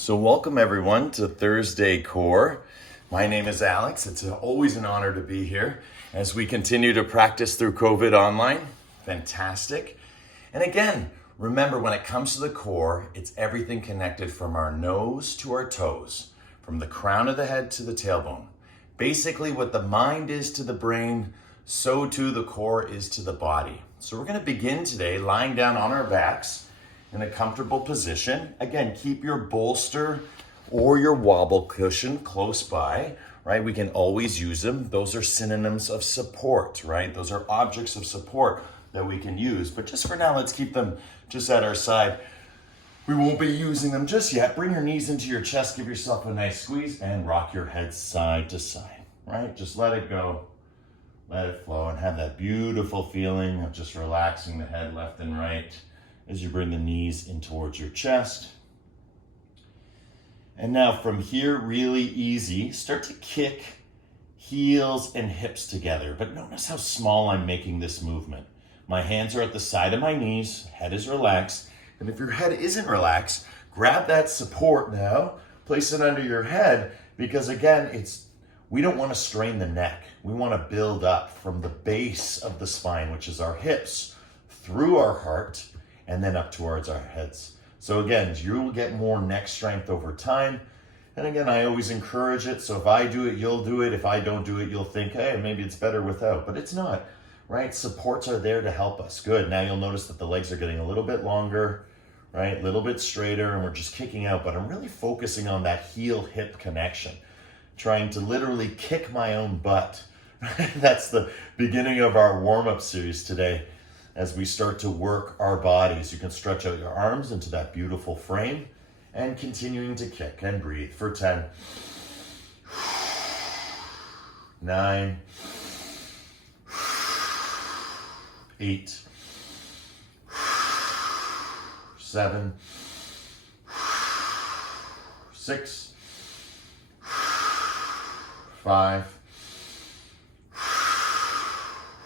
So welcome everyone to Thursday Core. My name is Alex. It's always an honor to be here as we continue to practice through COVID online. Fantastic. And again, remember when it comes to the core, it's everything connected from our nose to our toes, from the crown of the head to the tailbone. Basically what the mind is to the brain, so too the core is to the body. So we're going to begin today lying down on our backs in a comfortable position. Again, keep your bolster or your wobble cushion close by, right? We can always use them. Those are synonyms of support, right? Those are objects of support that we can use. But just for now, let's keep them just at our side. We won't be using them just yet. Bring your knees into your chest, give yourself a nice squeeze, and rock your head side to side, right? Just let it go, let it flow, and have that beautiful feeling of just relaxing the head left and right as you bring the knees in towards your chest. And now from here, really easy, start to kick heels and hips together. But notice how small I'm making this movement. My hands are at the side of my knees, head is relaxed. And if your head isn't relaxed, grab that support now, place it under your head, because again, we don't want to strain the neck. We want to build up from the base of the spine, which is our hips, through our heart, and then up towards our heads. So again, you will get more neck strength over time. And again, I always encourage it. So if I do it, you'll do it. If I don't do it, you'll think, hey, maybe it's better without, but it's not, right? Supports are there to help us. Good. Now you'll notice that the legs are getting a little bit longer, right? A little bit straighter, and we're just kicking out, but I'm really focusing on that heel-hip connection, trying to literally kick my own butt. That's the beginning of our warm-up series today. As we start to work our bodies, you can stretch out your arms into that beautiful frame and continuing to kick and breathe for 10, 9, 8, 7, 6, 5,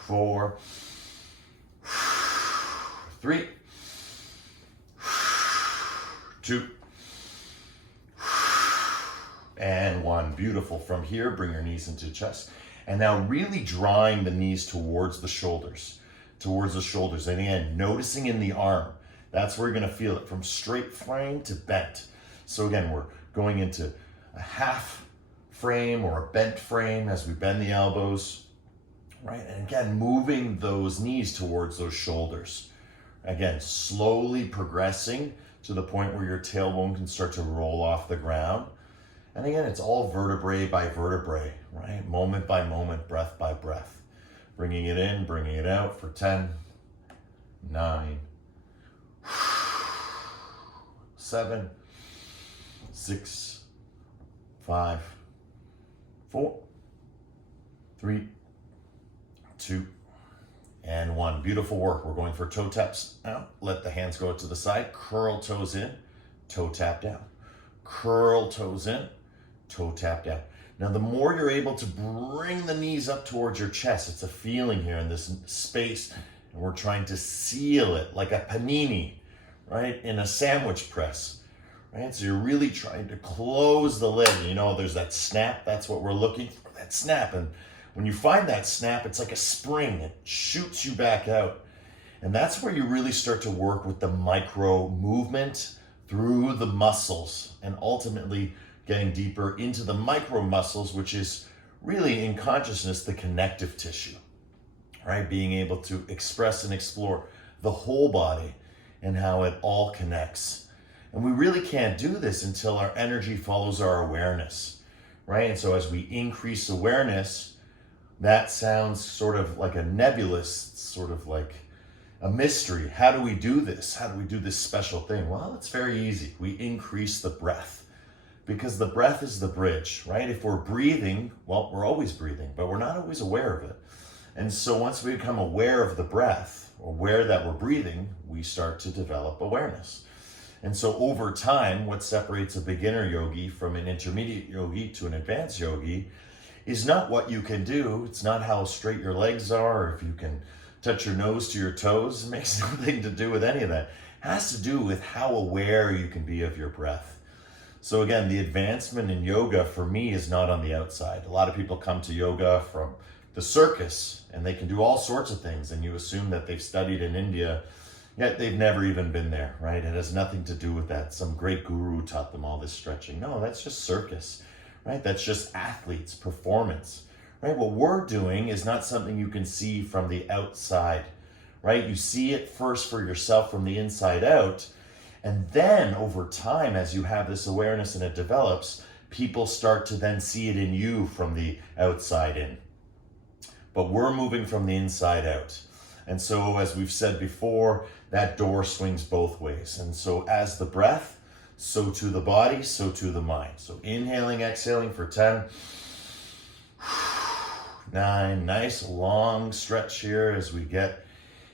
4, 3, 2, and 1. Beautiful. From here, bring your knees into chest. And now really drawing the knees towards the shoulders. And again, noticing in the arm. That's where you're going to feel it, from straight frame to bent. So again, we're going into a half frame or a bent frame as we bend the elbows, right? And again, moving those knees towards those shoulders. Again, slowly progressing to the point where your tailbone can start to roll off the ground. And again, it's all vertebrae by vertebrae, right? Moment by moment, breath by breath. Bringing it in, bringing it out for 10, 9, 7, 6, 5, 4, 3, 2, and 1. Beautiful work. We're going for toe taps now. Let the hands go to the side. Curl toes in, toe tap down. Curl toes in, toe tap down. Now, the more you're able to bring the knees up towards your chest, it's a feeling here in this space, and we're trying to seal it like a panini, right, in a sandwich press, right? So you're really trying to close the lid. You know, there's that snap. That's what we're looking for, that snap. And when you find that snap, it's like a spring. It shoots you back out. And that's where you really start to work with the micro movement through the muscles and ultimately getting deeper into the micro muscles, which is really in consciousness, the connective tissue, right? Being able to express and explore the whole body and how it all connects. And we really can't do this until our energy follows our awareness, right? And so as we increase awareness, that sounds sort of like a nebulous, sort of like a mystery. How do we do this? How do we do this special thing? Well, it's very easy. We increase the breath, because the breath is the bridge, right? If we're breathing, well, we're always breathing, but we're not always aware of it. And so once we become aware of the breath, aware that we're breathing, we start to develop awareness. And so over time, what separates a beginner yogi from an intermediate yogi to an advanced yogi is not what you can do. It's not how straight your legs are, or if you can touch your nose to your toes. It makes nothing to do with any of that. It has to do with how aware you can be of your breath. So again, the advancement in yoga for me is not on the outside. A lot of people come to yoga from the circus and they can do all sorts of things, and you assume that they've studied in India, yet they've never even been there, right? It has nothing to do with that. Some great guru taught them all this stretching. No, that's just circus, right? That's just athletes, performance, right? What we're doing is not something you can see from the outside, right? You see it first for yourself from the inside out. And then over time, as you have this awareness and it develops, people start to then see it in you from the outside in. But we're moving from the inside out. And so as we've said before, that door swings both ways. And so as the breath, so to the body, so to the mind. So inhaling, exhaling for 10, 9, nice long stretch here as we get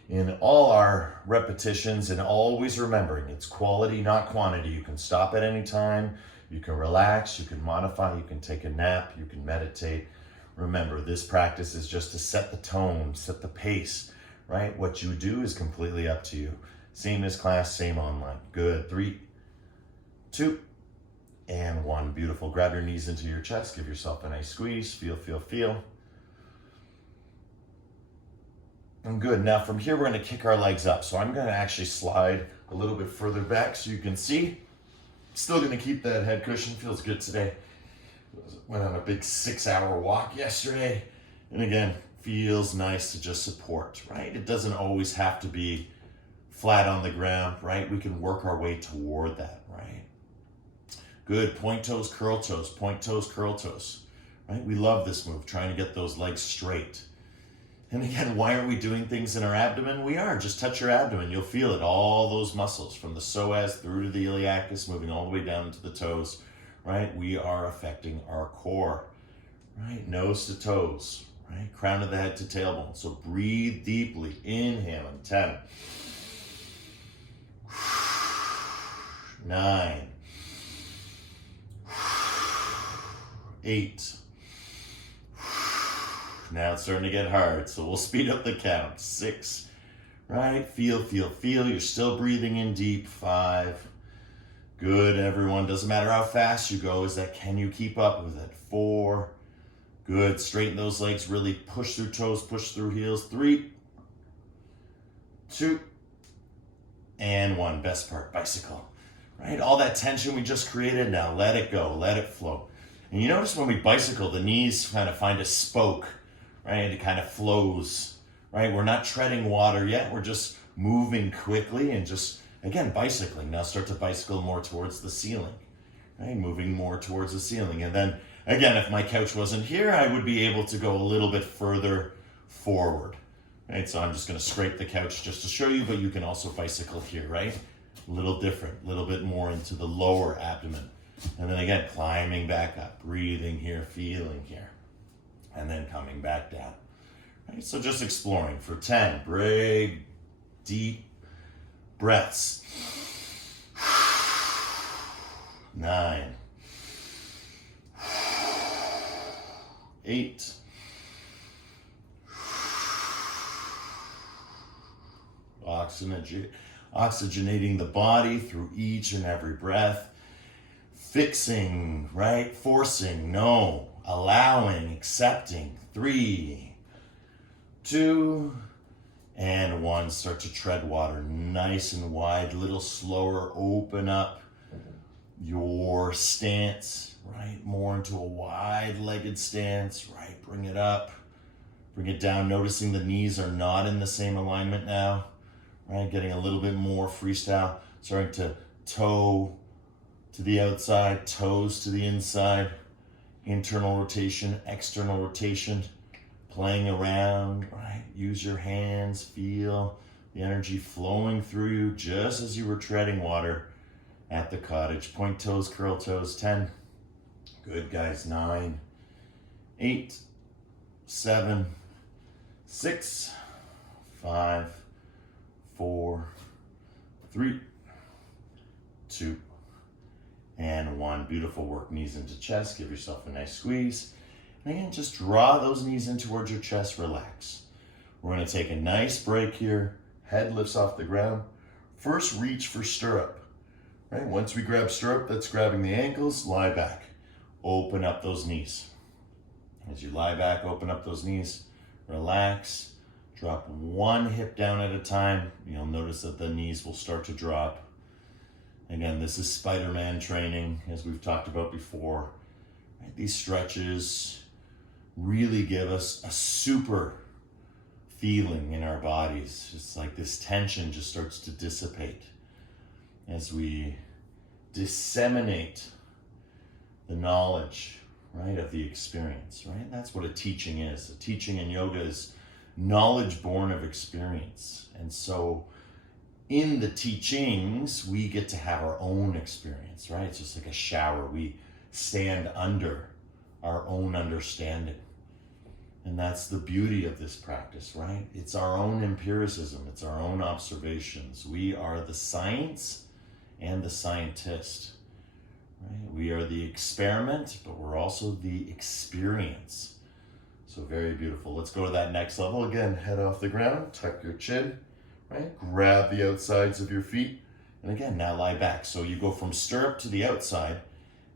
in all our repetitions, and always remembering it's quality, not quantity. You can stop at any time, you can relax, you can modify, you can take a nap, you can meditate. Remember, this practice is just to set the tone, set the pace, right? What you do is completely up to you. Same as class, same online. Good. 3, 2, and 1. Beautiful. Grab your knees into your chest. Give yourself a nice squeeze. Feel, feel, feel. And good. Now from here, we're going to kick our legs up. So I'm going to actually slide a little bit further back so you can see. Still going to keep that head cushion. Feels good today. Went on a big 6-hour walk yesterday. And again, feels nice to just support, right? It doesn't always have to be flat on the ground, right? We can work our way toward that, right? Good. Point toes, curl toes, point toes, curl toes, right? We love this move, trying to get those legs straight. And again, why are we doing things in our abdomen? We are. Just touch your abdomen. You'll feel it. All those muscles from the psoas through to the iliacus, moving all the way down to the toes, right? We are affecting our core, right? Nose to toes, right? Crown of the head to tailbone. So breathe deeply. Inhaling. 10, 9, 8. Now it's starting to get hard, so we'll speed up the count. 6, right? Feel, feel, feel. You're still breathing in deep. 5. Good, everyone. Doesn't matter how fast you go, is that can you keep up with it? 4. Good. Straighten those legs. Really push through toes, push through heels. 3, 2, and 1. Best part, bicycle. Right? All that tension we just created, now let it go. Let it flow. And you notice when we bicycle, the knees kind of find a spoke, right? It kind of flows, right? We're not treading water yet. We're just moving quickly and just, again, bicycling. Now start to bicycle more towards the ceiling, right? Moving more towards the ceiling. And then, again, if my couch wasn't here, I would be able to go a little bit further forward, right? So I'm just going to scrape the couch just to show you, but you can also bicycle here, right? A little different, a little bit more into the lower abdomen. And then again, climbing back up, breathing here, feeling here, and then coming back down. Right? So just exploring for 10, big, deep breaths. 9, 8, oxygenating the body through each and every breath. Fixing, right? Forcing, no. Allowing, accepting. 3, 2, and 1. Start to tread water nice and wide, a little slower. Open up your stance, right? More into a wide-legged stance, right? Bring it up, bring it down. Noticing the knees are not in the same alignment now, right? Getting a little bit more freestyle. Starting to toe to the outside, toes to the inside, internal rotation, external rotation, playing around, right? Use your hands, feel the energy flowing through you just as you were treading water at the cottage. Point toes, curl toes. 10. Good, guys. 9, 8, 7, 6, 5, 4, 3, 2, and 1. Beautiful work. Knees into chest. Give yourself a nice squeeze. And again, just draw those knees in towards your chest. Relax. We're going to take a nice break here. Head lifts off the ground. First, reach for stirrup. right? Once we grab stirrup, that's grabbing the ankles, lie back. Open up those knees. As you lie back, open up those knees, relax, drop one hip down at a time. You'll notice that the knees will start to drop. Again, this is Spider-Man training, as we've talked about before. Right? These stretches really give us a super feeling in our bodies. It's like this tension just starts to dissipate as we disseminate the knowledge, right, of the experience, right? And that's what a teaching is. A teaching in yoga is knowledge born of experience. And so in the teachings, we get to have our own experience, right? It's just like a shower. We stand under our own understanding. And that's the beauty of this practice, right? It's our own empiricism. It's our own observations. We are the science and the scientist, right? We are the experiment, but we're also the experience. So very beautiful. Let's go to that next level. Again, head off the ground, tuck your chin, right? Grab the outsides of your feet. And again, now lie back. So you go from stirrup to the outside.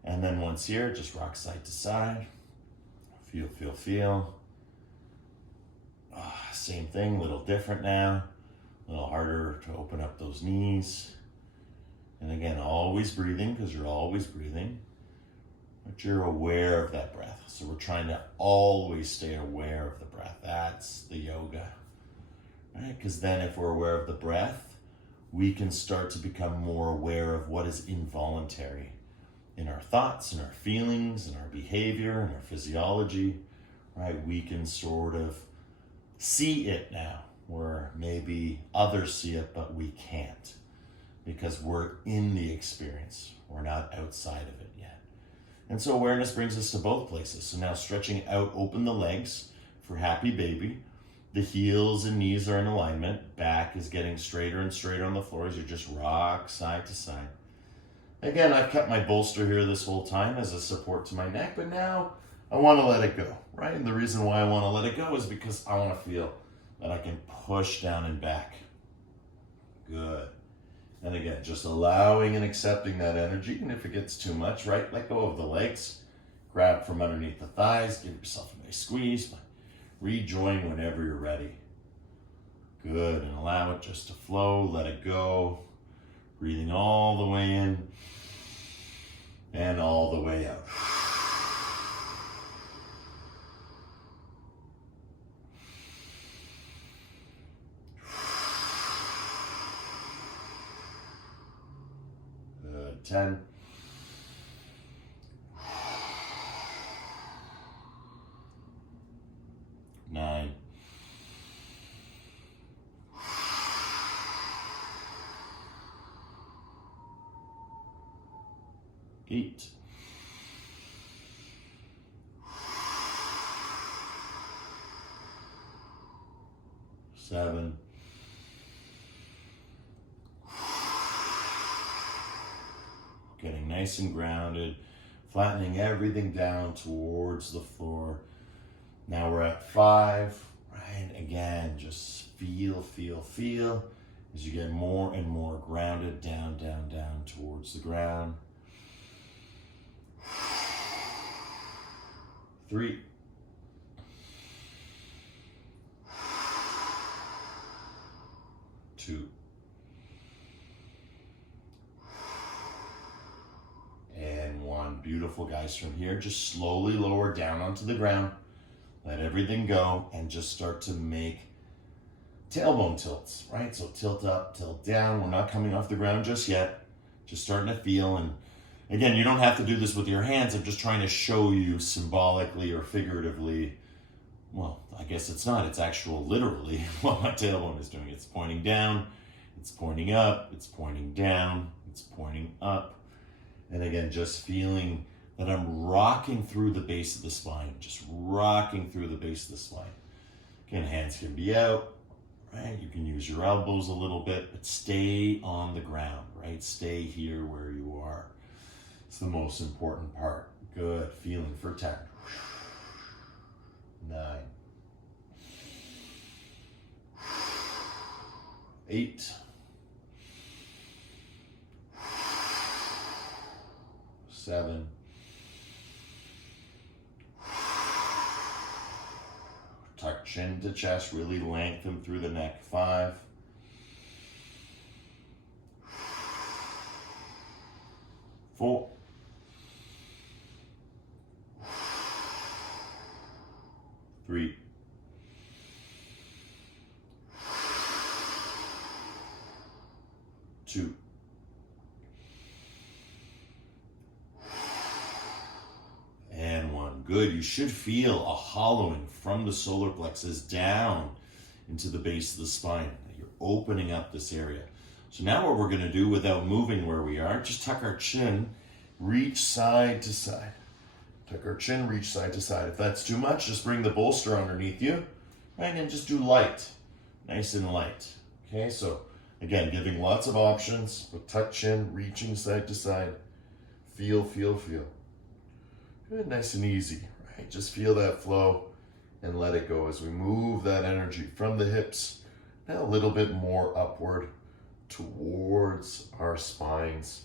And then once here, just rock side to side. Feel, feel, feel. Same thing, a little different now. A little harder to open up those knees. And again, always breathing, because you're always breathing. But you're aware of that breath. So we're trying to always stay aware of the breath. That's the yoga. Right? Because then if we're aware of the breath, we can start to become more aware of what is involuntary in our thoughts, in our feelings, in our behavior, in our physiology. Right? We can sort of see it now, where maybe others see it, but we can't, because we're in the experience. We're not outside of it yet. And so awareness brings us to both places. So now stretching out, open the legs for happy baby. The heels and knees are in alignment. Back is getting straighter and straighter on the floor as you just rock side to side. Again, I've kept my bolster here this whole time as a support to my neck, but now I want to let it go, right? And the reason why I want to let it go is because I want to feel that I can push down and back. Good. And again, just allowing and accepting that energy. And if it gets too much, right, let go of the legs. Grab from underneath the thighs. Give yourself a nice squeeze. Rejoin whenever you're ready. Good. And allow it just to flow. Let it go. Breathing all the way in and all the way out. Good. 10. Nine. Eight. Seven. Getting nice and grounded, flattening everything down towards the floor. Now we're at 5, right? Again, just feel, feel, feel as you get more and more grounded, down, down, down towards the ground. 3. 2. And 1. Beautiful, guys. From here, just slowly lower down onto the ground. Let everything go and just start to make tailbone tilts, right? So tilt up, tilt down. We're not coming off the ground just yet. Just starting to feel. And again, you don't have to do this with your hands. I'm just trying to show you symbolically or figuratively. Well, I guess it's not. It's actual literally what my tailbone is doing. It's pointing down. It's pointing up. It's pointing down. It's pointing up. And again, just feeling that I'm rocking through the base of the spine, just rocking through the base of the spine. Again, hands can be out, right? You can use your elbows a little bit, but stay on the ground, right? Stay here where you are. It's the most important part. Good, feeling for 10. 9. 8. 7. Tuck chin to chest, really lengthen through the neck. 5. 4. 3. 2. And 1. Good. You should feel a hollowing from the solar plexus down into the base of the spine. You're opening up this area. So now what we're going to do, without moving where we are, just tuck our chin, reach side to side. Tuck our chin, reach side to side. If that's too much, just bring the bolster underneath you, right? And just do light, nice and light. Okay, so again, giving lots of options, but tuck chin, reaching side to side. Feel, feel, feel. Good, nice and easy, right? Just feel that flow and let it go as we move that energy from the hips, now a little bit more upward towards our spines.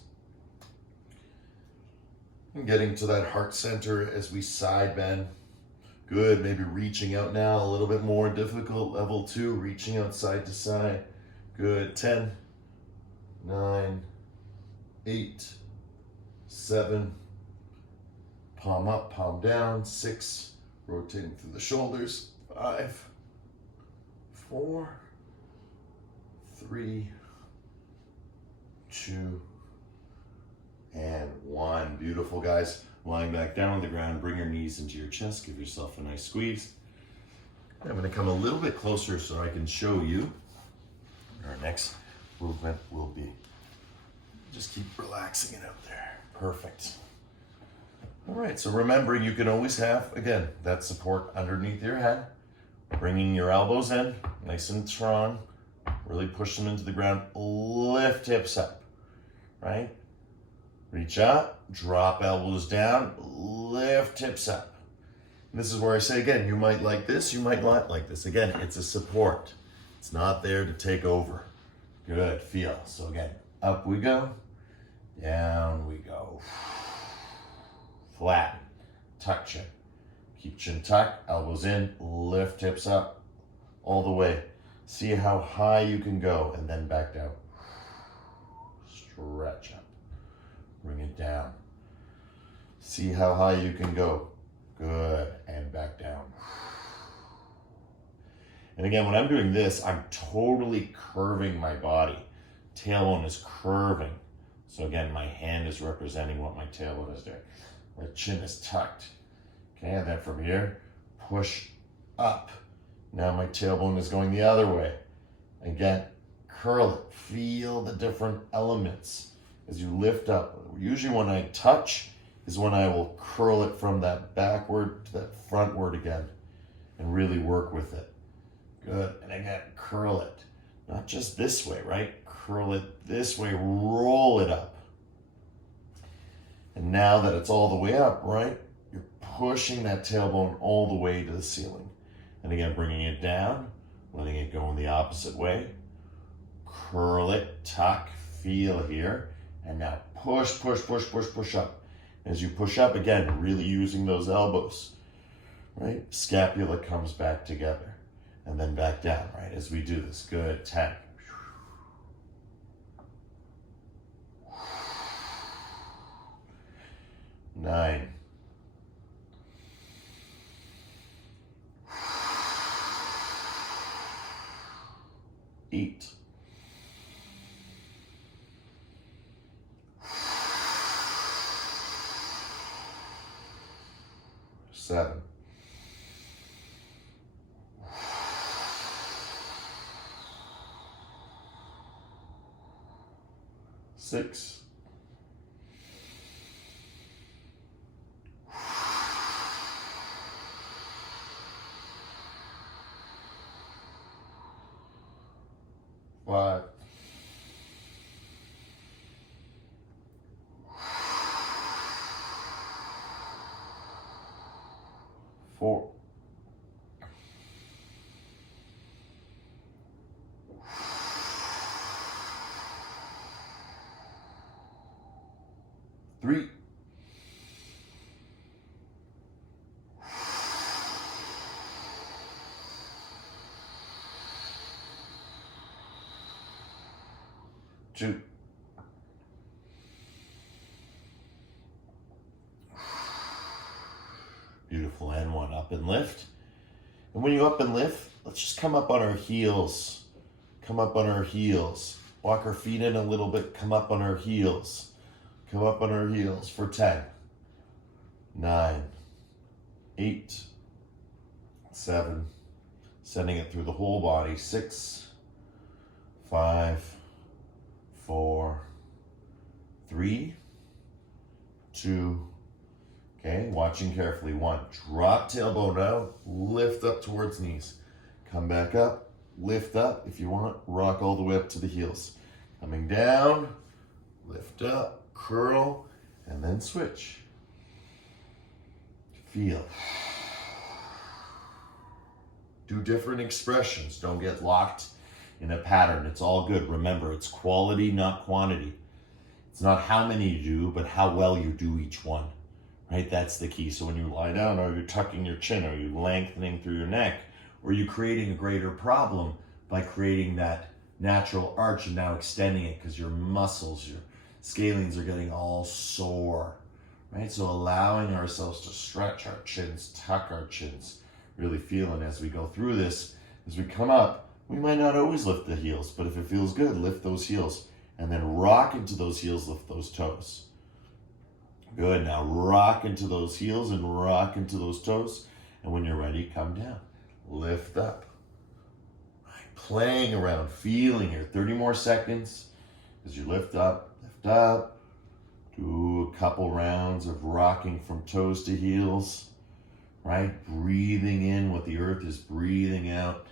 And getting to that heart center as we side bend. Good, maybe reaching out now, a little bit more difficult, level 2, reaching out side to side. Good, 10, 9, 8, 7, palm up, palm down, 6, rotating through the shoulders, 5, 4, 3, 2, and 1. Beautiful, guys. Lying back down on the ground, bring your knees into your chest, give yourself a nice squeeze. I'm going to come a little bit closer so I can show you. Our next movement will be, just keep relaxing it out there. Perfect. All right, so remembering you can always have, again, that support underneath your head, bringing your elbows in, nice and strong, really push them into the ground, lift hips up, right? Reach up, drop elbows down, lift hips up. And this is where I say, again, you might like this, you might not like this. Again, it's a support. It's not there to take over. Good, feel. So again, up we go, down we go. Flat, tuck chin. Keep chin tuck, elbows in, lift hips up all the way. See how high you can go and then back down. Stretch up. Bring it down. See how high you can go. Good, and back down. And again, when I'm doing this, I'm totally curving my body. Tailbone is curving. So again, my hand is representing what my tailbone is doing. My chin is tucked. Okay, and then from here, push up. Now my tailbone is going the other way. Again, curl it. Feel the different elements as you lift up. Usually when I touch is when I will curl it from that backward to that frontward again and really work with it. Good, and again, curl it. Not just this way, right? Curl it this way, roll it up. And now that it's all the way up, right? You're pushing that tailbone all the way to the ceiling. And again, bringing it down, letting it go in the opposite way. Curl it, tuck, feel here. And now push, push, push, push, push up. As you push up, again, really using those elbows, right? Scapula comes back together and then back down, right? As we do this, good, 10. 9. 8. 7. 6. 5. 4. 3. 2. Beautiful, and 1. Up and lift. And when you up and lift, let's just come up on our heels. Come up on our heels. Walk our feet in a little bit, come up on our heels. Come up on our heels for 10, 9, 8, 7, sending it through the whole body, 6, 5, 4, 3, 2, okay, watching carefully. 1, drop tailbone out, lift up towards knees. Come back up, lift up. If you want, rock all the way up to the heels. Coming down, lift up, curl, and then switch. Feel. Do different expressions. Don't get locked in a pattern. It's all good. Remember, it's quality, not quantity. It's not how many you do, but how well you do each one. Right? That's the key. So when you lie down, are you tucking your chin? Are you lengthening through your neck? Or are you creating a greater problem by creating that natural arch and now extending it because your muscles, your scalenes are getting all sore, right? So allowing ourselves to stretch our chins, tuck our chins, really feeling as we go through this. As we come up, we might not always lift the heels, but if it feels good, lift those heels and then rock into those heels, lift those toes. Good, now rock into those heels and rock into those toes. And when you're ready, come down, lift up. Playing around, feeling here. 30 more seconds as you lift up, lift up. Do a couple rounds of rocking from toes to heels, right? Breathing in what the earth is breathing out.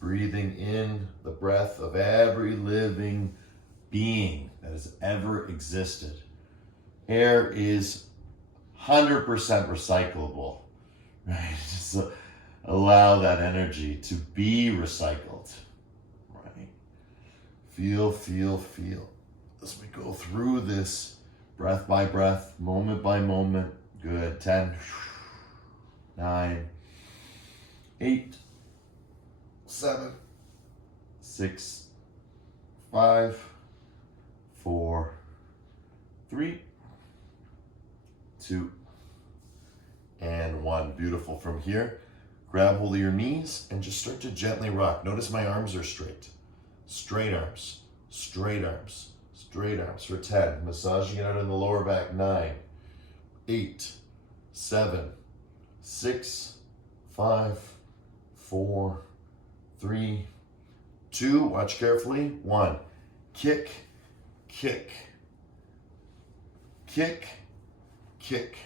Breathing in the breath of every living being that has ever existed. Air is 100% recyclable, right? Just allow that energy to be recycled, right? Feel, feel, feel. As we go through this, breath by breath, moment by moment. Good. 10, 9, 8, 7, 6, 5, 4, 3, 2, and 1. Beautiful. From here, grab hold of your knees and just start to gently rock. Notice my arms are straight. Straight arms, straight arms, straight arms for 10. Massaging it out in the lower back. 9, 8, 7, 6, 5, 4, 3, 2. Watch carefully. 1. Kick, kick, kick, kick.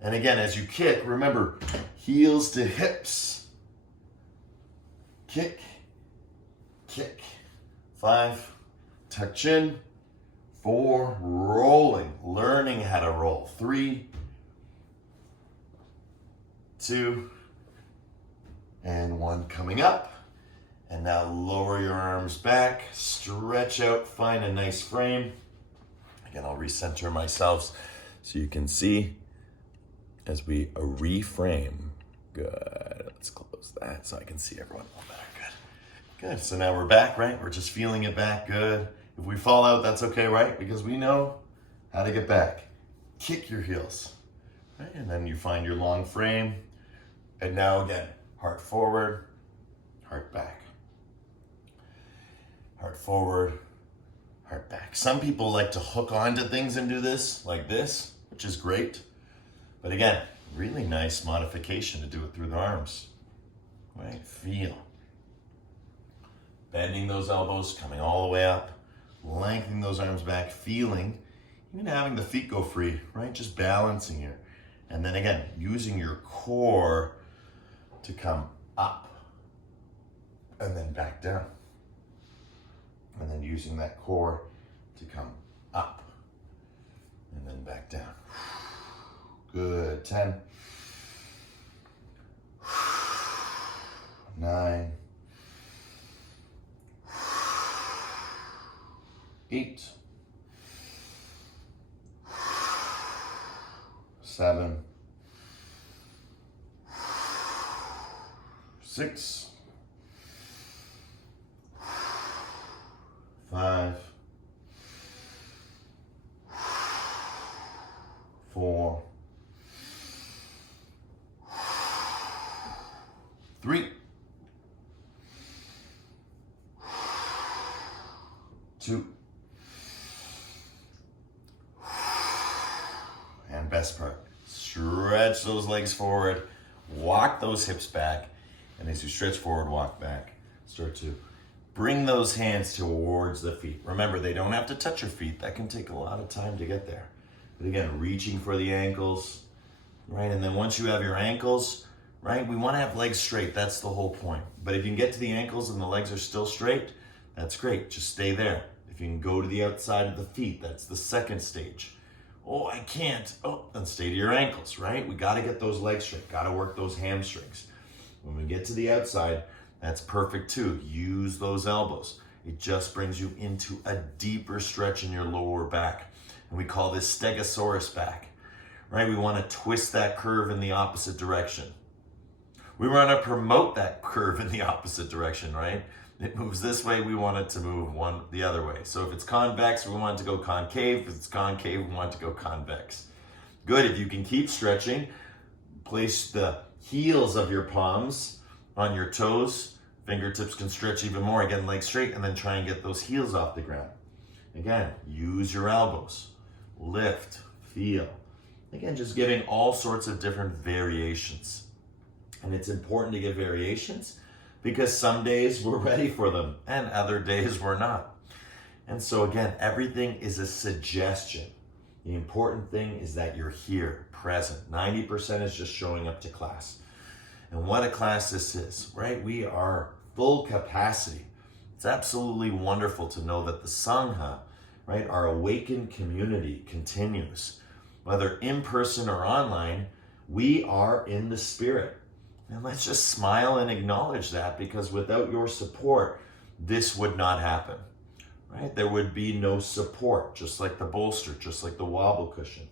And again, as you kick, remember, heels to hips. Kick, kick. 5, tuck chin. 4, rolling, learning how to roll. 3, 2, and 1. Coming up. And now lower your arms back, stretch out, find a nice frame. Again, I'll recenter myself so you can see as we reframe. Good. Let's close that so I can see everyone a little better. Good. Good. So now we're back, right? We're just feeling it back. Good. If we fall out, that's okay, right? Because we know how to get back. Kick your heels, right? And then you find your long frame. And now again, heart forward, heart back. Heart forward, heart back. Some people like to hook onto things and do this, like this, which is great. But again, really nice modification to do it through the arms, right? Feel. Bending those elbows, coming all the way up, lengthening those arms back, feeling, even having the feet go free, right? Just balancing here. And then again, using your core to come up and then back down. And then using that core to come up and then back down. Good. 10, 9, 8, 7, 6, 5, 4, 3, 2, and best part, stretch those legs forward, walk those hips back, and as you stretch forward, walk back, start to bring those hands towards the feet. Remember, they don't have to touch your feet. That can take a lot of time to get there. But again, reaching for the ankles, right? And then once you have your ankles, right, we want to have legs straight. That's the whole point. But if you can get to the ankles and the legs are still straight, that's great. Just stay there. If you can go to the outside of the feet, that's the second stage. Oh, I can't. Oh, then stay to your ankles, right? We got to get those legs straight. Got to work those hamstrings. When we get to the outside, that's perfect too. Use those elbows. It just brings you into a deeper stretch in your lower back. And we call this stegosaurus back, right? We want to twist that curve in the opposite direction. We want to promote that curve in the opposite direction, right? It moves this way, we want it to move the other way. So if it's convex, we want it to go concave. If it's concave, we want it to go convex. Good, if you can keep stretching, place the heels of your palms on your toes. Fingertips can stretch even more. Again, legs straight, and then try and get those heels off the ground. Again, use your elbows. Lift, feel. Again, just giving all sorts of different variations. And it's important to give variations because some days we're ready for them and other days we're not. And so again, everything is a suggestion. The important thing is that you're here, present. 90% is just showing up to class. And what a class this is, right? We are full capacity. It's absolutely wonderful to know that the Sangha, right, our awakened community continues. Whether in person or online, we are in the spirit. And let's just smile and acknowledge that, because without your support, this would not happen, right? There would be no support, just like the bolster, just like the wobble cushion,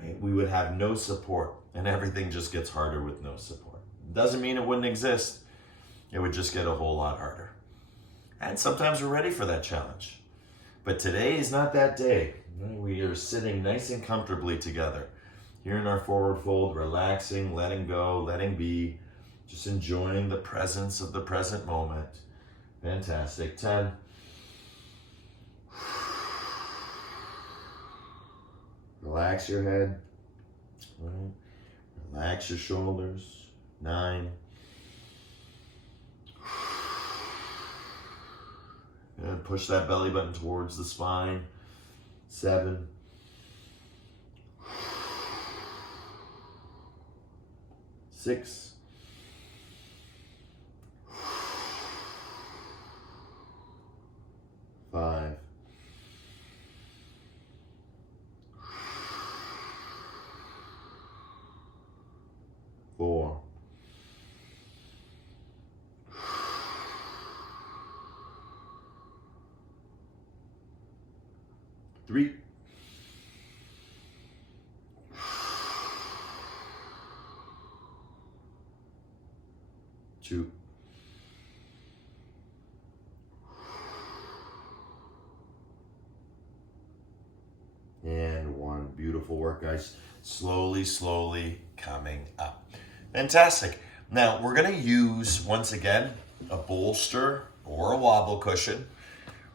right? We would have no support, and everything just gets harder with no support. Doesn't mean it wouldn't exist. It would just get a whole lot harder. And sometimes we're ready for that challenge. But today is not that day. We are sitting nice and comfortably together here in our forward fold, relaxing, letting go, letting be, just enjoying the presence of the present moment. Fantastic. 10. Relax your head. Right. Relax your shoulders. 9. Good. Push that belly button towards the spine. 7. 6. 5. 4. 3. 2. And 1. Beautiful work, guys. Slowly, slowly coming up. Fantastic. Now, we're going to use, once again, a bolster or a wobble cushion.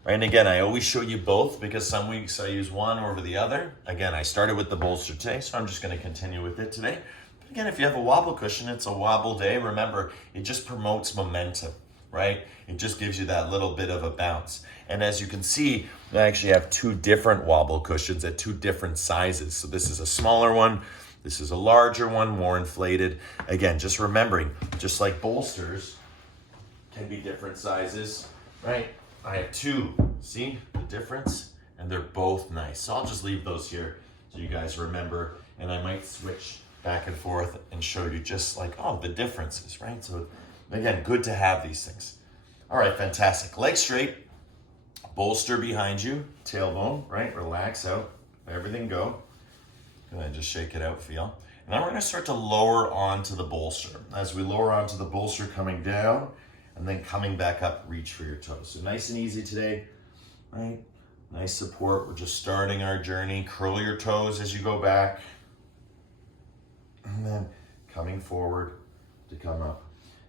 Right, and again, I always show you both because some weeks I use one over the other. Again, I started with the bolster today, so I'm just going to continue with it today. But again, if you have a wobble cushion, it's a wobble day. Remember, it just promotes momentum, right? It just gives you that little bit of a bounce. And as you can see, I actually have 2 different wobble cushions at 2 different sizes. So this is a smaller one. This is a larger one, more inflated. Again, just remembering, just like bolsters can be different sizes, right? I have 2. See the difference? And they're both nice. So I'll just leave those here so you guys remember. And I might switch back and forth and show you just like, oh, the differences, right? So again, good to have these things. All right, fantastic. Legs straight, bolster behind you, tailbone, right? Relax out, everything go. Go ahead, just shake it out, feel. And now we're gonna start to lower onto the bolster. As we lower onto the bolster, coming down, and then coming back up, reach for your toes. So nice and easy today, right? Nice support. We're just starting our journey. Curl your toes as you go back. and then coming forward to come up.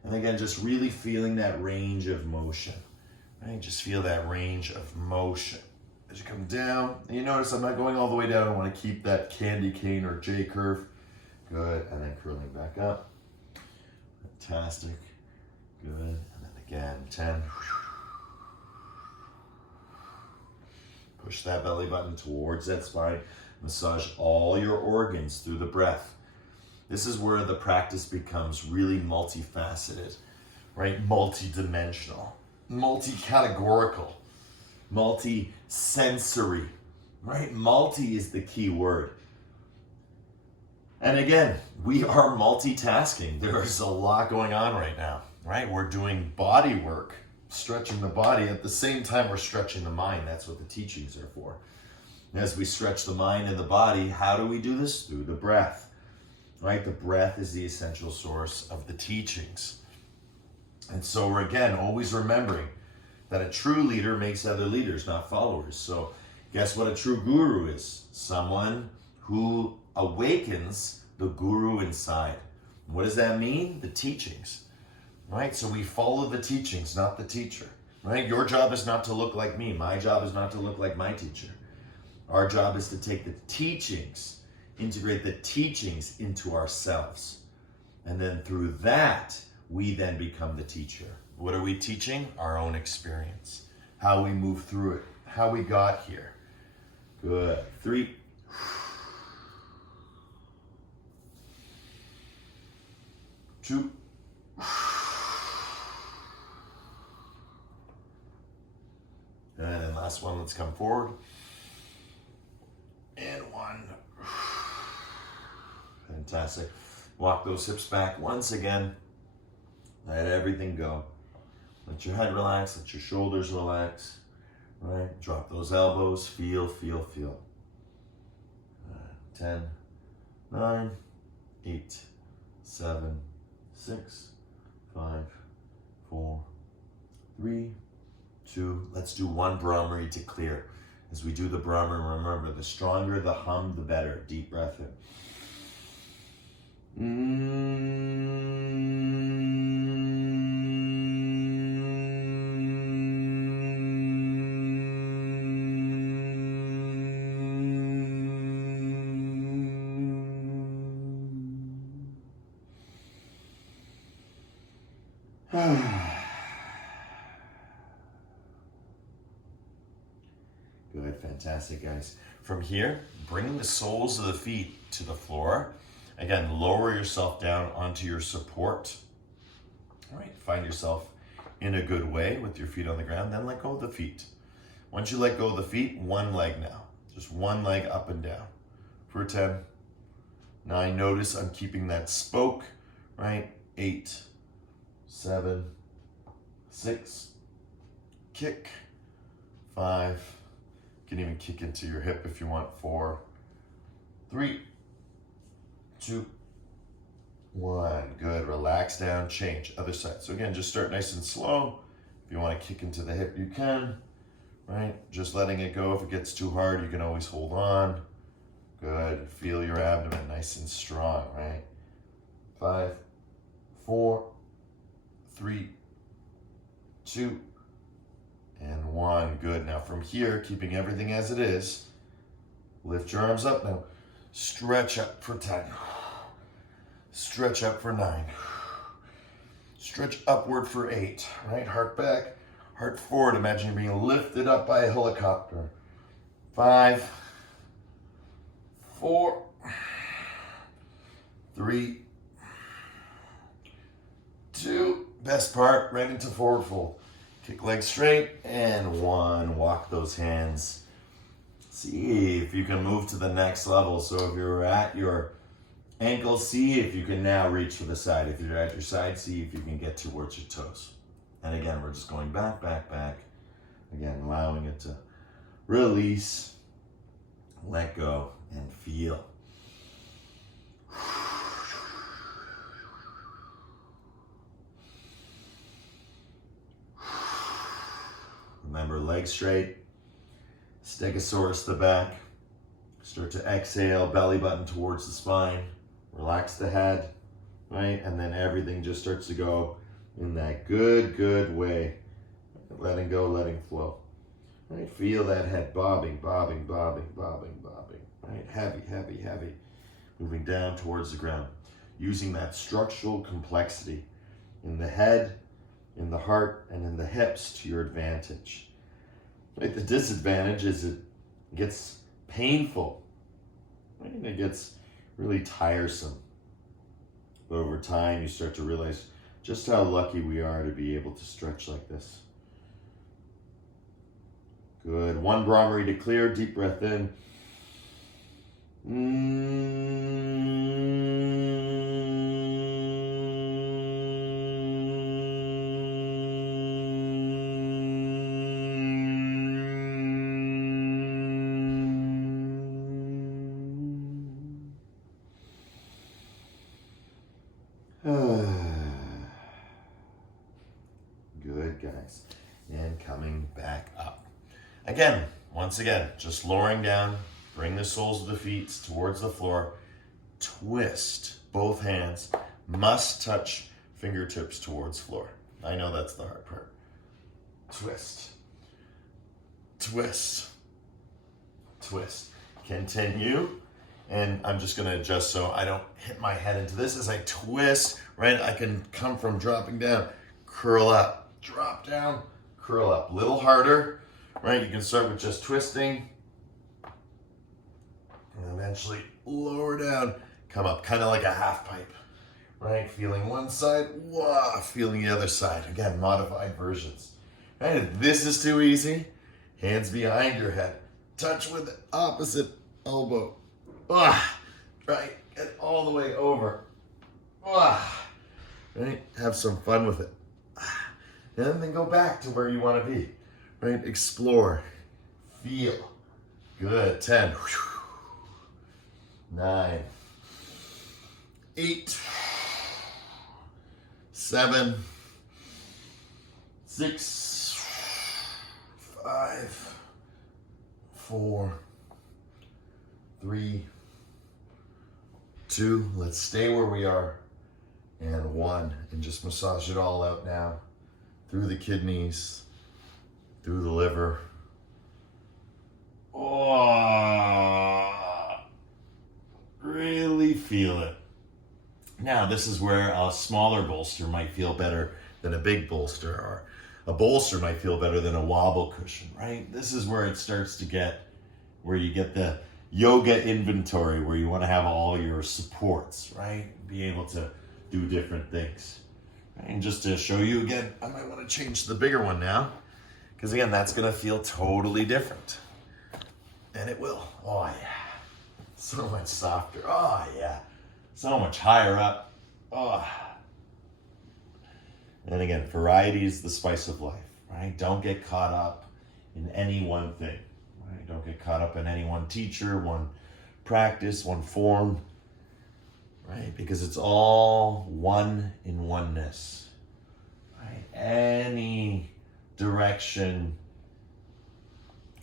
And again, just really feeling that range of motion, right? Just feel that range of motion. As you come down, and you notice I'm not going all the way down. I want to keep that candy cane or J curve. Good, and then curling back up. Fantastic, good, and then again, 10. Push that belly button towards that spine. Massage all your organs through the breath. This is where the practice becomes really multifaceted, right? Multi-dimensional, multi-categorical, multi-sensory, right? Multi is the key word. And again, we are multitasking. There's a lot going on right now, right? We're doing body work, stretching the body. At the same time, we're stretching the mind. That's what the teachings are for. And as we stretch the mind and the body, how do we do this? Through the breath, right? The breath is the essential source of the teachings. And so we're, again, always remembering that a true leader makes other leaders, not followers. So guess what a true guru is? Someone who awakens the guru inside. What does that mean? The teachings, right? So we follow the teachings, not the teacher, right? Your job is not to look like me. My job is not to look like my teacher. Our job is to take the teachings, integrate the teachings into ourselves. And then through that, we then become the teacher. What are we teaching? Our own experience, how we move through it, how we got here. Good. 3. Two. And then last one, let's come forward. And 1. Fantastic. Walk those hips back once again. Let everything go. Let your head relax, let your shoulders relax. Right? Drop those elbows. Feel, feel, feel. 10, 9, 8, 7, 6, 5, 4, 3, 2. Let's do one Brahmari to clear. As we do the Brahmari, remember, the stronger the hum, the better. Deep breath in. Good, fantastic, guys. From here, bring the soles of the feet to the floor. Again, lower yourself down onto your support. All right, find yourself in a good way with your feet on the ground, then let go of the feet. Once you let go of the feet, one leg now. Just one leg up and down for 10. 9, notice I'm keeping that spoke, right? 8, 7, 6, kick, 5, you can even kick into your hip if you want, 4, 3, 2, 1, good, relax down, change, other side. So again, just start nice and slow. If you want to kick into the hip, you can, right? Just letting it go. If it gets too hard, you can always hold on. Good, feel your abdomen nice and strong, right? 5, 4, 3, 2, and 1, good. Now from here, keeping everything as it is, lift your arms up now. Stretch up for 10. Stretch up for 9. Stretch upward for 8, right? Heart back, heart forward. Imagine you're being lifted up by a helicopter. 5, 4, 3, 2, best part, right into forward fold. Kick legs straight, and 1, walk those hands. See if you can move to the next level. So if you're at your ankle, see if you can now reach for the side. If you're at your side, see if you can get towards your toes. And again, we're just going back, back, back. Again, allowing it to release, let go, and feel. Remember, legs straight, stegosaurus to the back. Start to exhale, belly button towards the spine. Relax the head, right? And then everything just starts to go in that good way. Letting go, letting flow. Right? Feel that head bobbing, bobbing, bobbing, bobbing, bobbing. Right? Heavy, heavy, heavy. Moving down towards the ground. Using that structural complexity in the head, in the heart, and in the hips to your advantage. Right? The disadvantage is it gets painful. Right? And it gets really tiresome. But over time, you start to realize just how lucky we are to be able to stretch like this. Good. One Brahmari to clear. Deep breath in. Good, guys. And coming back up. Again, once again, just lowering down. Bring the soles of the feet towards the floor. Twist. Both hands must touch fingertips towards floor. I know that's the hard part. Twist. Twist. Twist. Continue. And I'm just going to adjust so I don't hit my head into this. As I twist, right, I can come from dropping down, curl up, drop down, curl up. A little harder, right? You can start with just twisting. And eventually lower down, come up, kind of like a half pipe, right? Feeling one side, wah, feeling the other side. Again, modified versions. Right? If this is too easy, hands behind your head. Touch with the opposite elbow. Ah, right? Get all the way over. Ah, right? Have some fun with it. Ah, and then go back to where you want to be, right? Explore, feel. Good. 10, 9, 8, 7, 6, 5, 4, 3, 2, let's stay where we are, and 1, and just massage it all out now, through the kidneys, through the liver. Oh, really feel it. Now, this is where a smaller bolster might feel better than a big bolster, or a bolster might feel better than a wobble cushion, right? This is where it starts to get, where you get the yoga inventory, where you want to have all your supports, right? Be able to do different things. Right? And just to show you again, I might want to change to the bigger one now, because again, that's going to feel totally different. And it will. Oh yeah. So much softer. Oh yeah. So much higher up. Oh. And again, variety is the spice of life, right? Don't get caught up in any one thing. Right? Don't get caught up in any one teacher, one practice, one form, right? Because it's all one in oneness, right? Any direction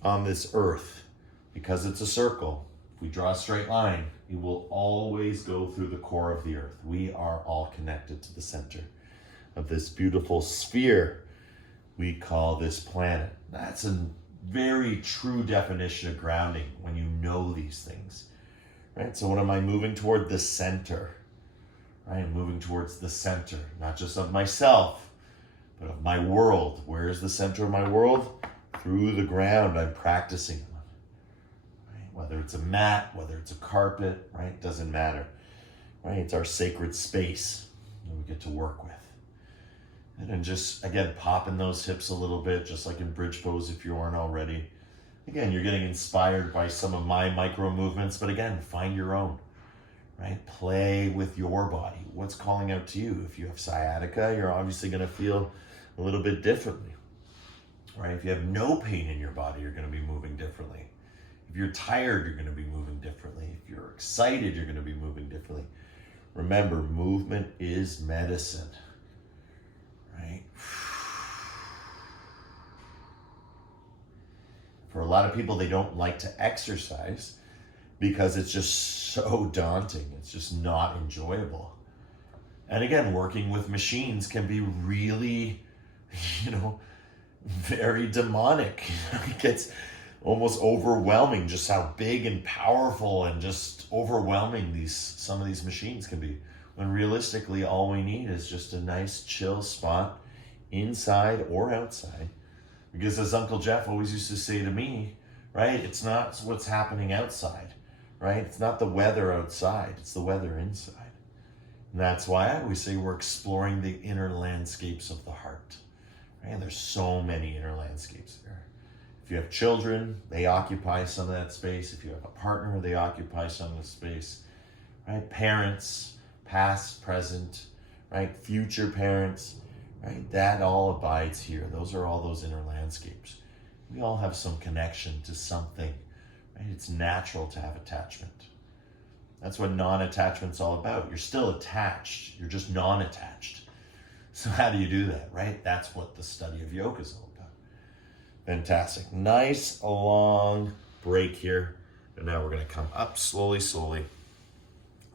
on this earth, because it's a circle, if we draw a straight line, it will always go through the core of the earth. We are all connected to the center of this beautiful sphere we call this planet. That's a very true definition of grounding when you know these things, right? So what am I moving toward? The center, right? I'm moving towards the center, not just of myself, but of my world. Where is the center of my world? Through the ground I'm practicing on, right? Whether it's a mat, whether it's a carpet, right? Doesn't matter, right? It's our sacred space that we get to work with. And then just, again, popping those hips a little bit, just like in bridge pose if you aren't already. Again, you're getting inspired by some of my micro movements, but again, find your own, right? Play with your body. What's calling out to you? If you have sciatica, you're obviously going to feel a little bit differently, right? If you have no pain in your body, you're going to be moving differently. If you're tired, you're going to be moving differently. If you're excited, you're going to be moving differently. Remember, movement is medicine. Right? For a lot of people, they don't like to exercise because it's just so daunting. It's just not enjoyable. And again, working with machines can be really, very demonic. It gets almost overwhelming just how big and powerful and just overwhelming some of these machines can be. When realistically, all we need is just a nice chill spot inside or outside. Because as Uncle Jeff always used to say to me, right, it's not what's happening outside, right? It's not the weather outside, it's the weather inside. And that's why I always say we're exploring the inner landscapes of the heart, right? And there's so many inner landscapes there. If you have children, they occupy some of that space. If you have a partner, they occupy some of the space, right? Parents, past, present, right? Future parents, right? That all abides here. Those are all those inner landscapes. We all have some connection to something, right? It's natural to have attachment. That's what non-attachment's all about. You're still attached. You're just non-attached. So how do you do that, right? That's what the study of yoga is all about. Fantastic. Nice long break here. And now we're going to come up slowly, slowly.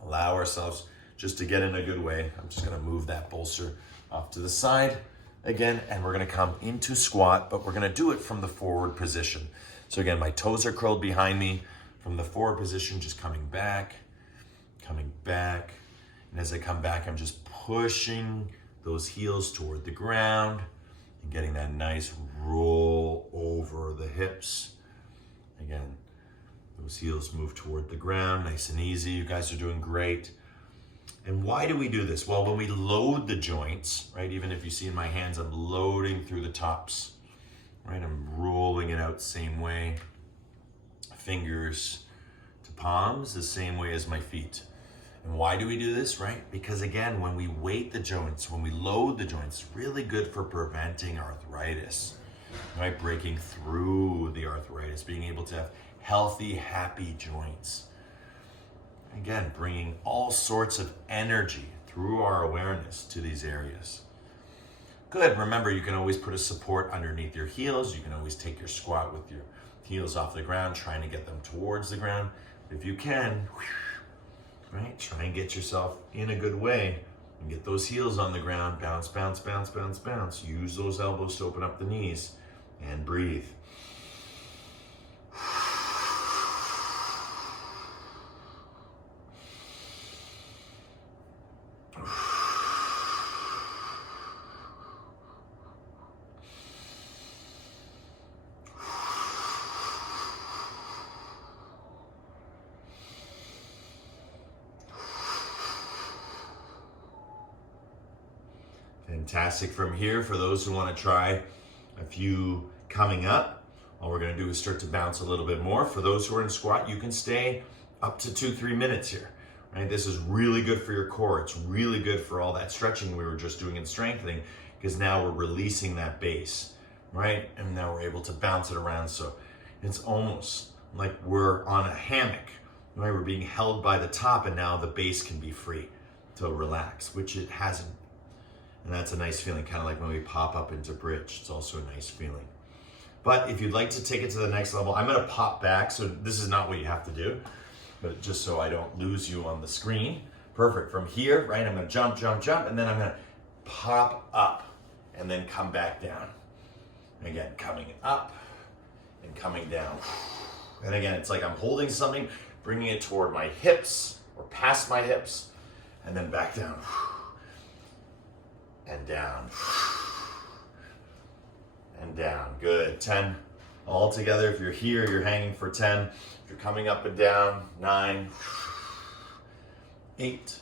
Allow ourselves just to get in a good way. I'm just going to move that bolster off to the side again, and we're going to come into squat, but we're going to do it from the forward position. So again, my toes are curled behind me from the forward position, just coming back. And as I come back, I'm just pushing those heels toward the ground and getting that nice roll over the hips. Again, those heels move toward the ground, nice and easy. You guys are doing great. And why do we do this? Well, when we load the joints, right, even if you see in my hands, I'm loading through the tops, right? I'm rolling it out same way. Fingers to palms, the same way as my feet. And why do we do this, right? Because again, when we weight the joints, when we load the joints, it's really good for preventing arthritis, right? Breaking through the arthritis, being able to have healthy, happy joints. Again, bringing all sorts of energy through our awareness to these areas. Good. Remember, you can always put a support underneath your heels. You can always take your squat with your heels off the ground, trying to get them towards the ground. If you can, right, try and get yourself in a good way and get those heels on the ground. Bounce, bounce, bounce, bounce, bounce. Use those elbows to open up the knees and breathe. Fantastic. From here, for those who want to try a few coming up, all we're going to do is start to bounce a little bit more. For those who are in squat, you can stay up to 2-3 minutes here, right? This is really good for your core. It's really good for all that stretching we were just doing and strengthening, because now we're releasing that base, right? And now we're able to bounce it around. So it's almost like we're on a hammock, right? We're being held by the top, and now the base can be free to relax, which it hasn't. And that's a nice feeling, kind of like when we pop up into bridge. It's also a nice feeling. But if you'd like to take it to the next level, I'm going to pop back. So this is not what you have to do, but just so I don't lose you on the screen. Perfect. From here, right, I'm going to jump, jump, jump, and then I'm going to pop up and then come back down. And again, coming up and coming down. And again, it's like I'm holding something, bringing it toward my hips or past my hips, and then back down. And down. And down. Good. 10 all together. If you're here, you're hanging for 10. If you're coming up and down, 9, 8.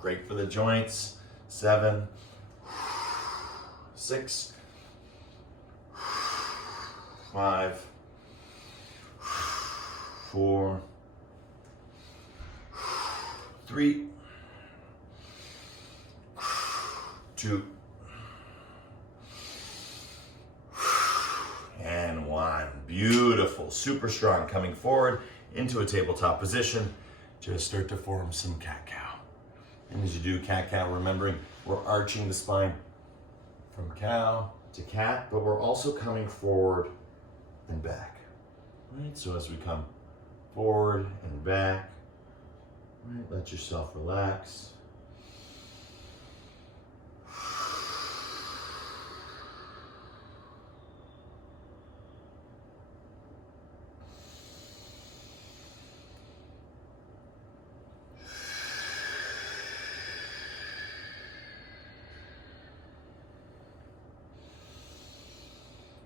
Great for the joints. 7, 6, 5, 4, 3, 2, and 1. Beautiful, super strong. Coming forward into a tabletop position. Just start to form some cat-cow. And as you do cat-cow, remembering we're arching the spine from cow to cat, but we're also coming forward and back. Right? So as we come forward and back. Right, let yourself relax.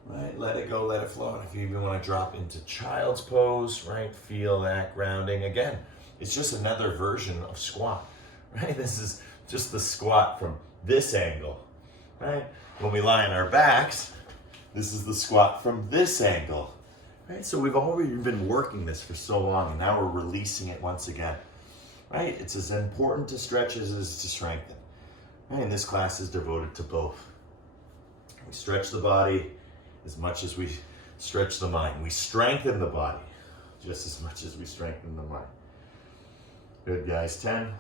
Right, let it go, let it flow. And if you even want to drop into child's pose, right, feel that grounding. Again, it's just another version of squat, right? This is just the squat from this angle, right? When we lie on our backs, this is the squat from this angle, right? So we've already been working this for so long, and now we're releasing it once again, right? It's as important to stretch as it is to strengthen, right? And this class is devoted to both. We stretch the body as much as we stretch the mind. We strengthen the body just as much as we strengthen the mind. Good, guys. 10.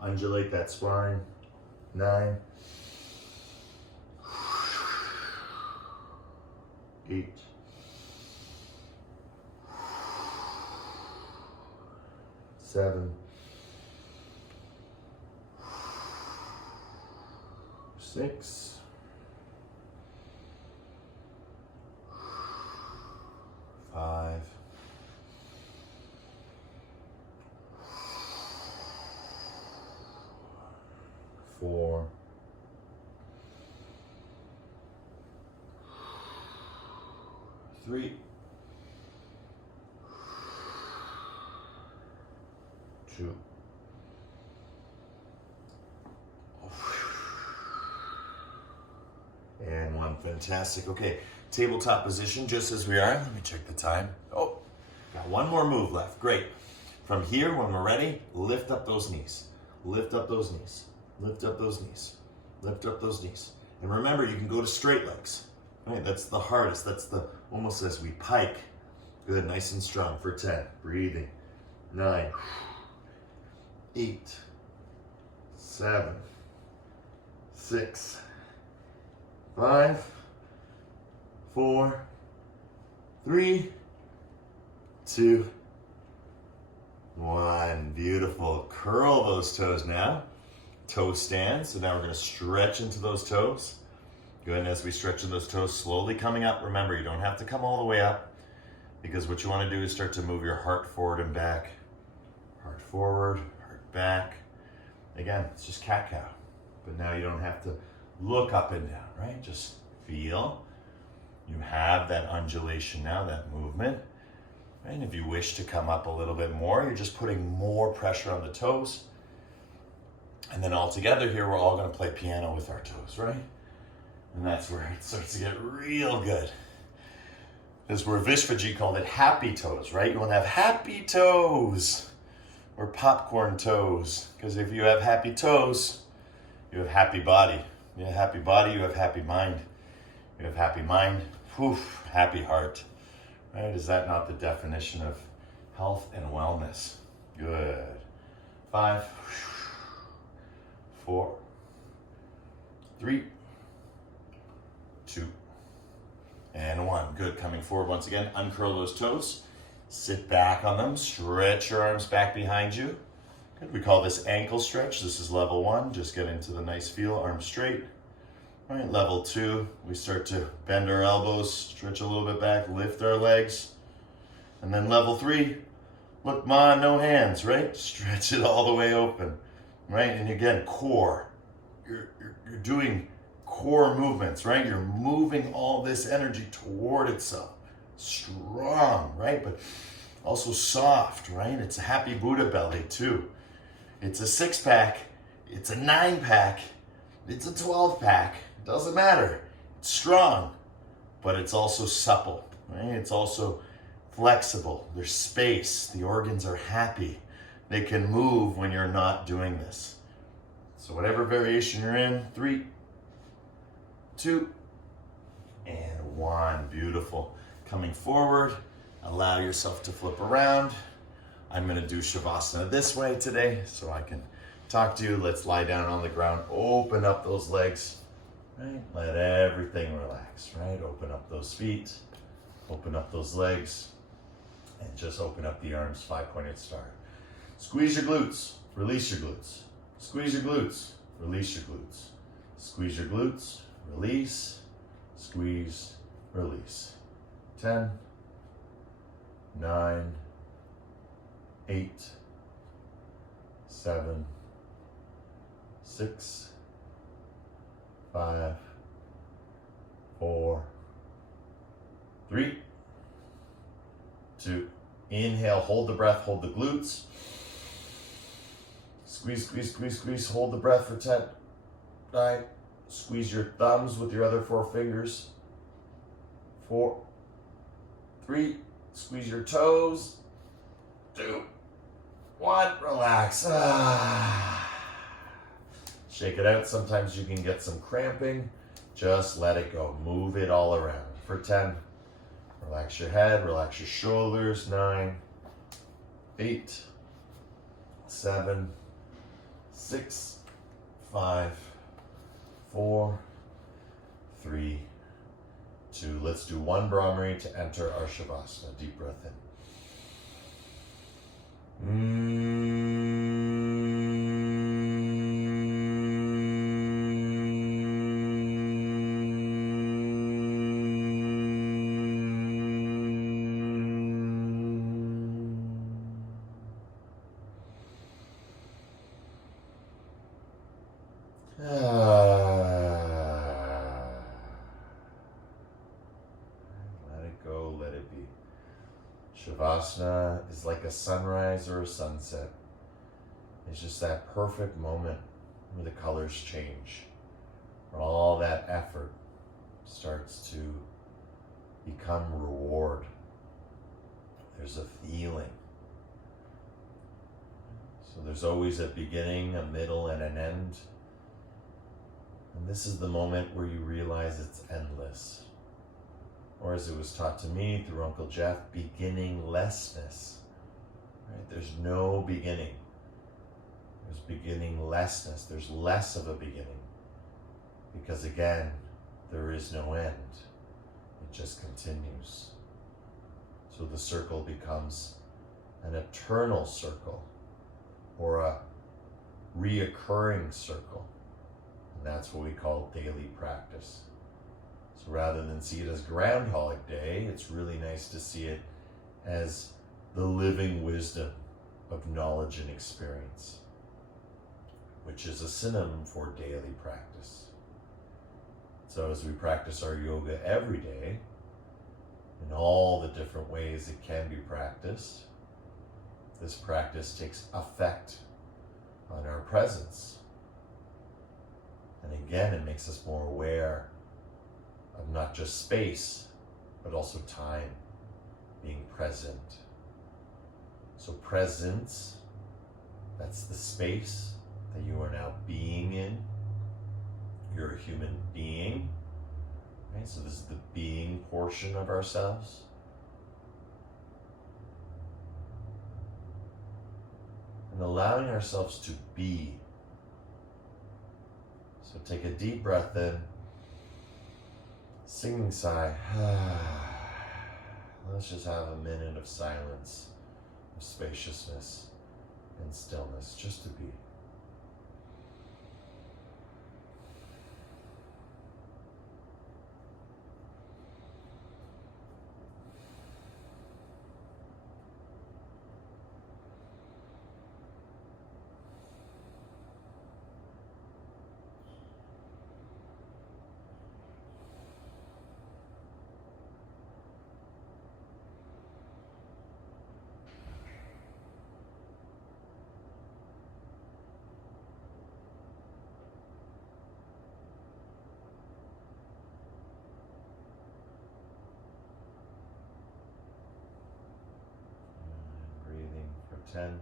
Undulate that spine. 9. 8. 7. 6. 5. 4. 3. 2. And 1. Fantastic. Okay, tabletop position just as we are. Let me check the time. Oh, got one more move left. Great. From here, when we're ready, lift up those knees. Lift up those knees. Lift up those knees. Lift up those knees. And remember, you can go to straight legs. Right? That's the hardest. That's the almost as we pike. Good, nice and strong for 10. Breathing. 9. 8. 7. 6. 5. 4. 3. 2. 1. Beautiful. Curl those toes now. Toe stand. So now we're going to stretch into those toes. Good. And as we stretch into those toes, slowly coming up. Remember, you don't have to come all the way up, because what you want to do is start to move your heart forward and back. Heart forward, heart back. Again, it's just cat-cow. But now you don't have to look up and down, right? Just feel. You have that undulation now, that movement. And if you wish to come up a little bit more, you're just putting more pressure on the toes. And then all together here, we're all going to play piano with our toes, right? And that's where it starts to get real good. This is where Vishvaji called it happy toes, right? You want to have happy toes or popcorn toes. Because if you have happy toes, you have happy body. You have happy body, you have happy mind. You have happy mind, happy heart. Right? Is that not the definition of health and wellness? Good. 5, 4, 3, 2, and 1. Good. Coming forward once again. Uncurl those toes. Sit back on them. Stretch your arms back behind you. Good. We call this ankle stretch. This is level 1. Just get into the nice feel. Arms straight. All right. Level 2. We start to bend our elbows. Stretch a little bit back. Lift our legs. And then level 3. Look, ma, no hands, right? Stretch it all the way open. Right? And again, core. You're doing core movements, right? You're moving all this energy toward itself. Strong, right? But also soft, right? It's a happy Buddha belly too. It's a 6-pack. It's a 9-pack. It's a 12-pack. It doesn't matter. It's strong, but it's also supple, right? It's also flexible. There's space. The organs are happy. They can move when you're not doing this. So whatever variation you're in, 3, 2, and 1. Beautiful. Coming forward, allow yourself to flip around. I'm going to do Shavasana this way today so I can talk to you. Let's lie down on the ground. Open up those legs. Right? Let everything relax. Right? Open up those feet. Open up those legs. And just open up the arms, 5-pointed star. Squeeze your glutes, release your glutes. Squeeze your glutes, release your glutes. Squeeze your glutes, release, squeeze, release. 10, 9, 8, 7, 6, 5, 4, 3, 2. Inhale, hold the breath, hold the glutes. Squeeze, squeeze, squeeze, squeeze. Hold the breath for 10, 9. Squeeze your thumbs with your other 4 fingers. 4, 3. Squeeze your toes. 2, 1. Relax. Shake it out. Sometimes you can get some cramping. Just let it go. Move it all around. For 10. Relax your head. Relax your shoulders. 9, 8, 7, 6, 5, 4, 3, 2. Let's do 1 Brahmari to enter our Shavasana. Deep breath in. Let it go, let it be. Shavasana is like a sunrise or a sunset. It's just that perfect moment where the colors change, where all that effort starts to become reward. There's a feeling. So there's always a beginning, a middle, and an end. And this is the moment where you realize it's endless. Or as it was taught to me through Uncle Jeff, beginninglessness. Right? There's no beginning. There's beginninglessness. There's less of a beginning. Because again, there is no end. It just continues. So the circle becomes an eternal circle or a reoccurring circle. And that's what we call daily practice. So rather than see it as Groundhog Day, it's really nice to see it as the living wisdom of knowledge and experience, which is a synonym for daily practice. So as we practice our yoga every day, in all the different ways it can be practiced, this practice takes effect on our presence. And again, it makes us more aware of not just space, but also time, being present. So presence, that's the space that you are now being in. You're a human being, right? So this is the being portion of ourselves. And allowing ourselves to be. So take a deep breath in, singing sigh. Let's just have a minute of silence, of spaciousness and stillness, just to be. Breathing for 10.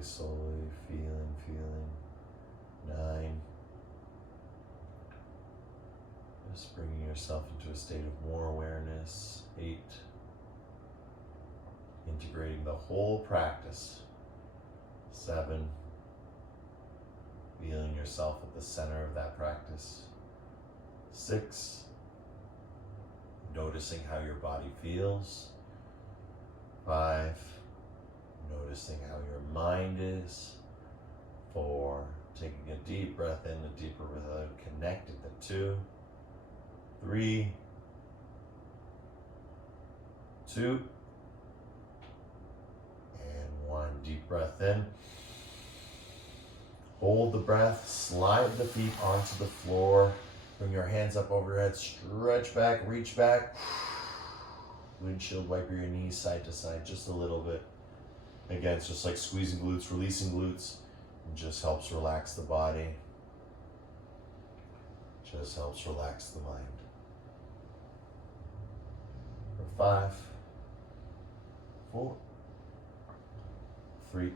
Slowly, feeling. 9. Just bringing yourself into a state of more awareness. 8. Integrating the whole practice. 7. Feeling yourself at the center of that practice. 6. Noticing how your body feels. 5, noticing how your mind is. 4, taking a deep breath in, a deeper breath out, connected to 2, 3, 2, and 1. Deep breath in. Hold the breath, slide the feet onto the floor. Bring your hands up over your head, stretch back, reach back. Windshield wiper your knees side to side just a little bit. Again, it's just like squeezing glutes, releasing glutes. It just helps relax the body. Just helps relax the mind. For 5, 4, 3,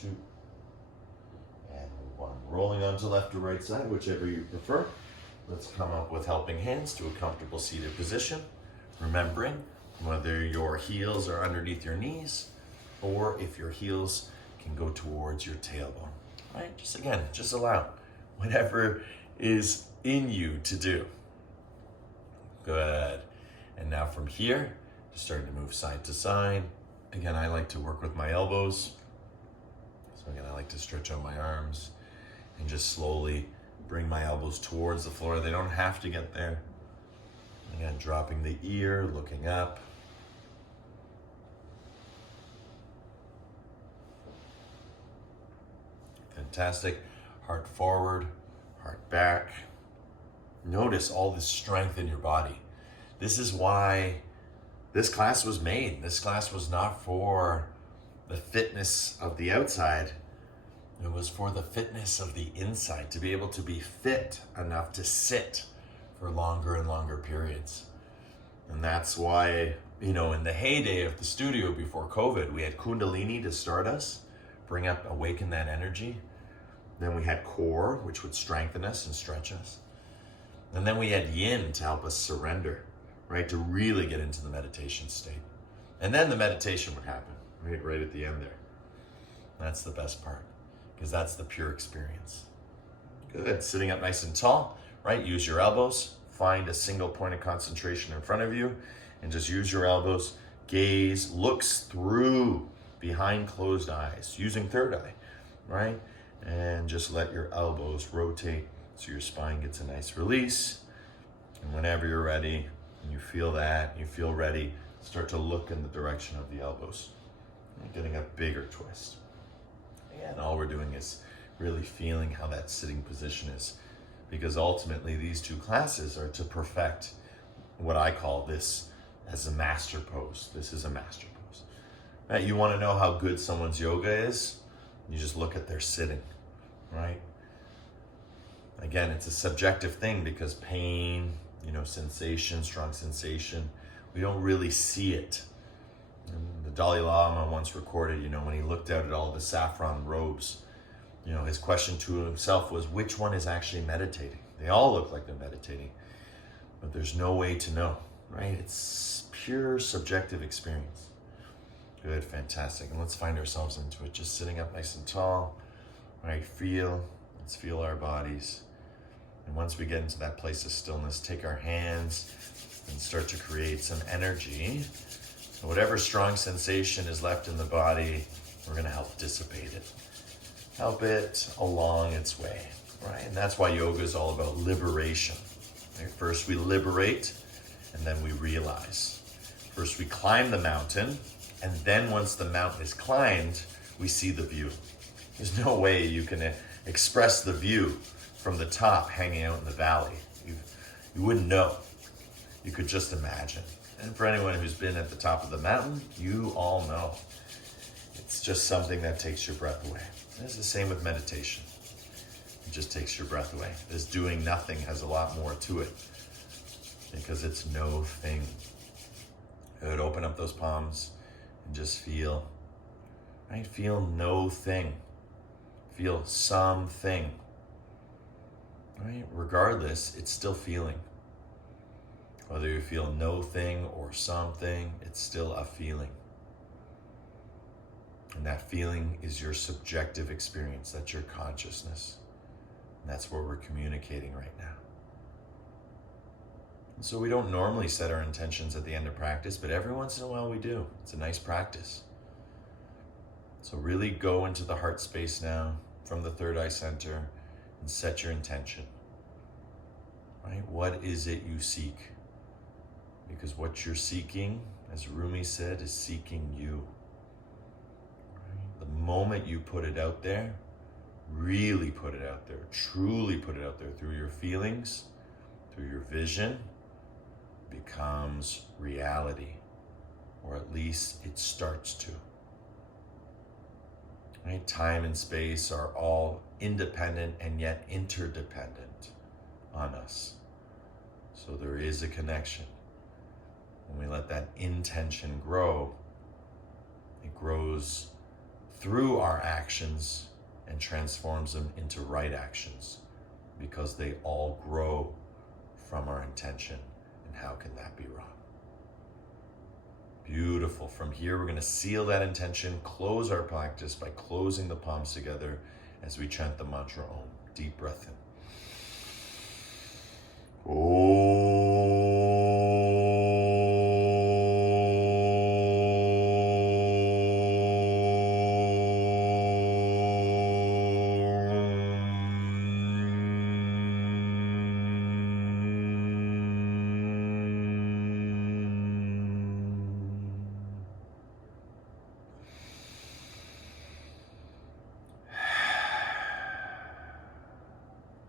2, and 1. Rolling onto left or right side, whichever you prefer. Let's come up with helping hands to a comfortable seated position. Remembering whether your heels are underneath your knees or if your heels can go towards your tailbone. Right? Just allow whatever is in you to do. Good. And now from here, just starting to move side to side. Again, I like to work with my elbows. So again, I like to stretch out my arms and just slowly bring my elbows towards the floor. They don't have to get there. Again, dropping the ear, looking up. Fantastic. Heart forward, heart back. Notice all this strength in your body. This is why this class was made. This class was not for the fitness of the outside. It was for the fitness of the inside, to be able to be fit enough to sit for longer and longer periods. And that's why, in the heyday of the studio before COVID, we had Kundalini to start us, awaken that energy. Then we had core, which would strengthen us and stretch us. And then we had yin to help us surrender, right? To really get into the meditation state. And then the meditation would happen, right at the end there. That's the best part, because that's the pure experience. Good, sitting up nice and tall, right? Use your elbows, find a single point of concentration in front of you, and just use your elbows. Gaze looks through behind closed eyes, using third eye, right? And just let your elbows rotate so your spine gets a nice release. And whenever you're ready, and you feel that, you feel ready, start to look in the direction of the elbows. And getting a bigger twist. And all we're doing is really feeling how that sitting position is. Because ultimately these two classes are to perfect what I call this as a master pose. This is a master pose. Right? You want to know how good someone's yoga is? You just look at their sitting, right? Again, it's a subjective thing because pain, sensation, strong sensation, we don't really see it. And the Dalai Lama once recorded, when he looked out at all the saffron robes, his question to himself was, which one is actually meditating? They all look like they're meditating, but there's no way to know, right? It's pure subjective experience. Good, fantastic. And let's find ourselves into it. Just sitting up nice and tall, right? Let's feel our bodies. And once we get into that place of stillness, take our hands and start to create some energy. And whatever strong sensation is left in the body, we're going to help dissipate it. Help it along its way, right? And that's why yoga is all about liberation. Right? First we liberate, and then we realize. First we climb the mountain, and then once the mountain is climbed, we see the view. There's no way you can express the view from the top hanging out in the valley. You wouldn't know. You could just imagine. And for anyone who's been at the top of the mountain, you all know. It's just something that takes your breath away. And it's the same with meditation. It just takes your breath away. This doing nothing has a lot more to it because it's no thing. Good, open up those palms and just feel, right? Feel no thing. Feel something. Right? Regardless, it's still feeling. Whether you feel no thing or something, it's still a feeling. And that feeling is your subjective experience. That's your consciousness. And that's what we're communicating right now. So we don't normally set our intentions at the end of practice, but every once in a while we do. It's a nice practice. So really go into the heart space now from the third eye center and set your intention. Right? What is it you seek? Because what you're seeking, as Rumi said, is seeking you. Right? The moment you put it out there, really put it out there, truly put it out there through your feelings, through your vision, becomes reality, or at least it starts to. Right? Time and space are all independent and yet interdependent on us. So there is a connection. When we let that intention grow, it grows through our actions and transforms them into right actions, because they all grow from our intention. And how can that be wrong? Beautiful. From here, we're going to seal that intention, close our practice by closing the palms together as we chant the mantra Om. Deep breath in.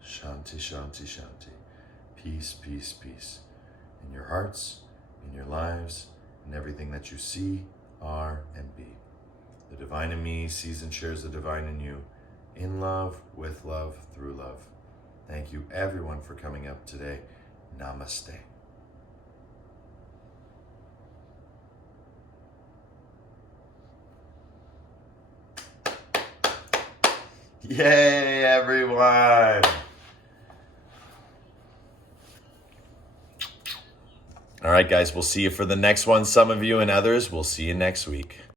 Shanti, shanti, shanti. Peace, peace, peace. In your hearts, in your lives, in everything that you see, are, and be. The divine in me sees and shares the divine in you. In love, with love, through love. Thank you everyone for coming up today. Namaste. Yay, everyone! All right, guys, we'll see you for the next one. Some of you and others, we'll see you next week.